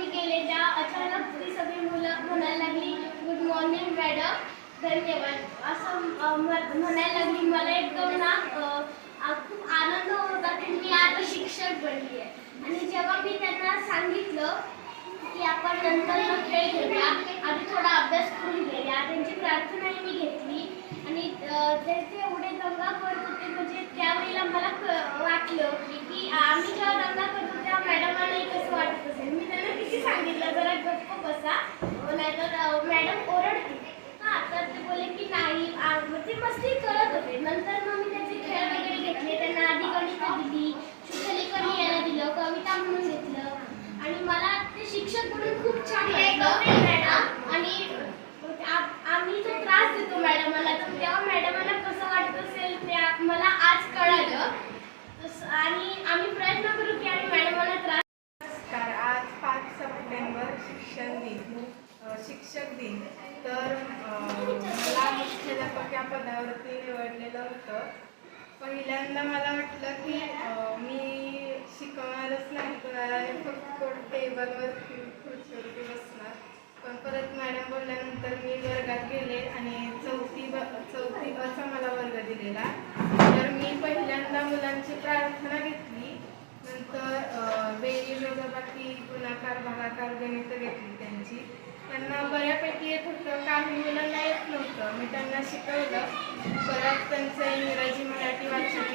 मी गेले त्या अचानक ती सगळी मुलं म्हणायला लागली गुड मॉर्निंग मॅडम धन्यवाद असं म्हणायला लागली. मला एकदम ना खूप आनंद होता की मी आता शिक्षक बनली आहे. आणि जेव्हा मी त्यांना सांगितलं की आपण नंतर खेळ खेळूया, आधी थोडा अभ्यास करून घेऊया, त्यांची प्रार्थनाही मी घेतली. आणि ते एवढे दंगा करत होते म्हणजे त्यावेळेला मला वाटलं की आम्ही जेव्हा दंगा करतो तेव्हा मॅडमांनाही कसं वाटत असेल. मी त्यांना किती सांगितलं जरा गप्प बसा नाहीतर मॅडम ओरडतील. हां तर ते बोलले की नाही, ते मस्ती करत होते. नंतर मग मी त्याचे खेळ वगैरे घेतले, त्यांना आधी गणितं दिली, शुद्धलेखन यायला दिलं, कविता म्हणून घेतलं. आणि मला ते शिक्षक म्हणून खूप छान वाटलं. आणि आम्ही जो त्रास देतो मॅडमांना तर तेव्हा मॅडमांना कसं वाटत असेल ते मला आज कळालं. आणि आम्ही प्रयत्न करू की आम्ही मॅडमांना त्रास. नमस्कार. आज 5 सप्टेंबर शिक्षक दिन. तर मला मुख्याध्यापक या पदावरती निवडलेलं होतं. पहिल्यांदा मला वाटलं की मी शिकवणारच नाही कुणाला, फक्त टेबलवर खुर्चीवरती बसणार. पण परत मॅडम बोलल्यानंतर मी वर्गात गेले आणि चौथी बचा मला वर्ग दिलेला. तर मी पहिल्यांदा मुलांची प्रार्थना घेतली, नंतर बेरीज वजाबाकी गुणाकार भागाकार गणितं घेतली त्यांची. त्यांना बऱ्यापैकी येत होतं, काही मुलांना येत नव्हतं. मी त्यांना शिकवलं. परत त्यांचं इंग्रजी मराठी वाचन